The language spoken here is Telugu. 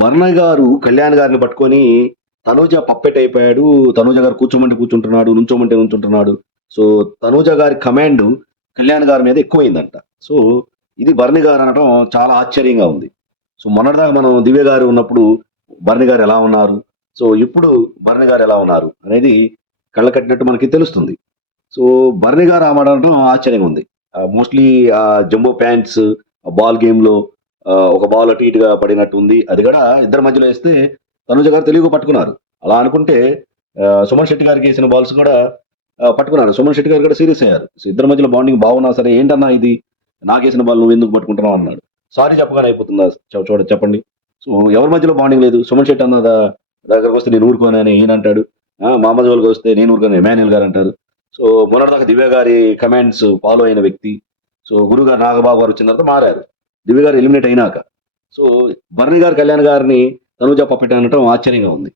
బర్ణ గారు కళ్యాణ్ గారిని పట్టుకొని తనూజ పప్పెట్ అయిపోయాడు. తనూజ గారు కూర్చోమంటే కూర్చుంటున్నాడు, నుంచోమంటే నుంచుంటున్నాడు. సో తనూజ గారి కమాండ్ కళ్యాణ్ గారి మీద ఎక్కువైందంట. సో ఇది బర్ని గారు అనడం చాలా ఆశ్చర్యంగా ఉంది. సో మొన్నటిదాకా మనం దివ్య గారు ఉన్నప్పుడు బర్ని గారు ఎలా ఉన్నారు, సో ఇప్పుడు బర్ని గారు ఎలా ఉన్నారు అనేది కళ్ళ కట్టినట్టు మనకి తెలుస్తుంది. సో బర్ని గారు ఆడడం ఆశ్చర్యంగా ఉంది. Mostly jumbo pants ball game లో ఒక బాల్ అటు ఇటుగా పడినట్టు ఉంది. అది కూడా ఇద్దరి మధ్యలో వేస్తే తనుజ గారు తెలివిగా పట్టుకున్నారు. అలా అనుకుంటే సుమన్ శెట్టి గారికి వేసిన బాల్స్ కూడా పట్టుకున్నారు. సుమన్ శెట్టి గారు కూడా సీరియస్ అయ్యారు. సో ఇద్దరి మధ్యలో బాండింగ్ బాగున్నా సరే, ఏంటన్నా ఇది నాకేసిన బాల్ నువ్వు ఎందుకు పట్టుకుంటున్నావు అన్నాడు. సారీ చెప్పగానే అయిపోతుందా చెప్పండి. సో ఎవరి మధ్యలో బాండింగ్ లేదు. సుమన్ శెట్టి అన్న దగ్గరకు వస్తే నేను ఊరుకోనని ఈయన అంటాడు. మహమ్మద్ జోల్కి వస్తే నేను ఊరుకోను ఎమాన్యుల్ గారు అంటారు. సో మొన్నటిదాకా దివ్య గారి కమాండ్స్ ఫాలో అయిన వ్యక్తి, సో గురువు గారు నాగబాబు గారు వచ్చిన తర్వాత మారారు దివ్య గారు ఎలిమినేట్ అయినాక. సో బర్ని గారు కళ్యాణ్ గారిని తనుజ పప్పెట్ అనటం ఆశ్చర్యంగా ఉంది.